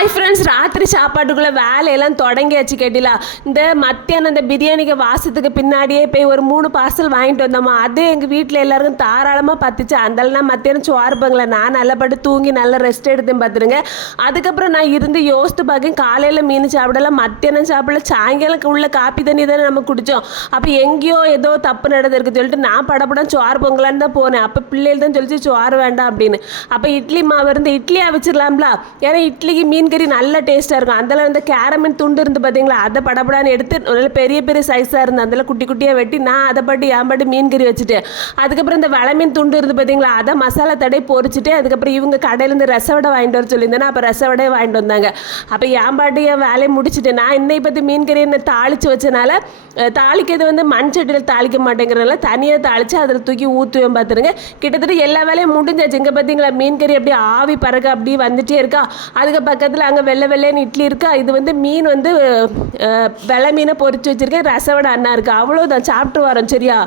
Hi friends ராத்திரி சாப்பாட்டுக்குள்ளே வேலையெல்லாம் தொடங்கியாச்சு கேட்டிலா. இந்த மத்தியானம் இந்த பிரியாணிக்கு வாசத்துக்கு பின்னாடியே போய் ஒரு மூணு பார்சல் வாங்கிட்டு வந்தோமா? அதே எங்கள் வீட்டில் எல்லாருக்கும் தாராளமாக பத்துச்சு. அந்தளவு மத்தியானம் சோறு சோறுப்பங்களே நான் நல்லபடி தூங்கி நல்லா ரெஸ்ட் எடுத்தேன் பார்த்துருங்க அதுக்கப்புறம் நான் இருந்து யோசித்து பார்க்கேன். காலையில் மீன் சாப்பிடல மத்தியானம் சாப்பிடல சாயங்காலம் உள்ள காப்பி தண்ணி தானே நம்ம குடித்தோம் அப்போ எங்கேயோ ஏதோ தப்பு நடந்திருக்கு சொல்லிட்டு நான் படப்படம் சோறு பொங்கலான்னு தான் போனேன். அப்போ பிள்ளைகள் தான் சொல்லிச்சு சோறு வேண்டாம் அப்படின்னு. அப்போ இட்லி மாவு இருந்து இட்லி அவிச்சிடலாம்ல ஏன்னா இட்லிக்கு மீன் கறி நல்ல டேஸ்ட்டாக இருக்கும். அதில் இந்த கேரமீன் துண்டு இருந்து பார்த்தீங்களா அதை படப்படான்னு எடுத்து நல்ல பெரிய பெரிய சைஸாக இருந்து அதில் குட்டி குட்டியாக வெட்டி நான் அதை பாட்டு ஏன் பாட்டு மீன் கறி வச்சுட்டேன் அதுக்கப்புறம் இந்த வெளை மீன் துண்டு இருந்து பார்த்தீங்களா அதை மசாலா தடை பொரிச்சிட்டு அதுக்கப்புறம் இவங்க கடையிலேருந்து ரசவடை வாங்கிட்டு வர சொல்லியிருந்தேன்னா அப்போ ரசவடையை வாங்கிட்டு வந்தாங்க. அப்போ ஏன் பாட்டு என் வேலையை முடிச்சுட்டேன் நான் இன்னை பற்றி மீன் கறி என்ன தாளித்து வச்சனால தாளிக்கிறது வந்து மண் சட்டியில் தாளிக்க மாட்டேங்கிறனால தனியாக தாளித்து அதில் தூக்கி ஊற்றுவேன் பார்த்துருங்க கிட்டத்தட்ட எல்லா வேலையும் முடிஞ்சாச்சு. இங்கே பார்த்தீங்களா மீன் கறி அப்படியே ஆவி பறக்க அப்படியே வந்துட்டே இருக்கா. அதுக்கு பக்கத்தில் அங்கே வெள்ளை வெள்ளைன்னு இட்லி இருக்கா. இது வந்து மீன் வந்து வெள்ளை மீனை பொரிச்சு வச்சிருக்கேன். ரசவடை அண்ணா இருக்குது அவ்வளோதான் சாப்பிட்டு வரோம் சரியா?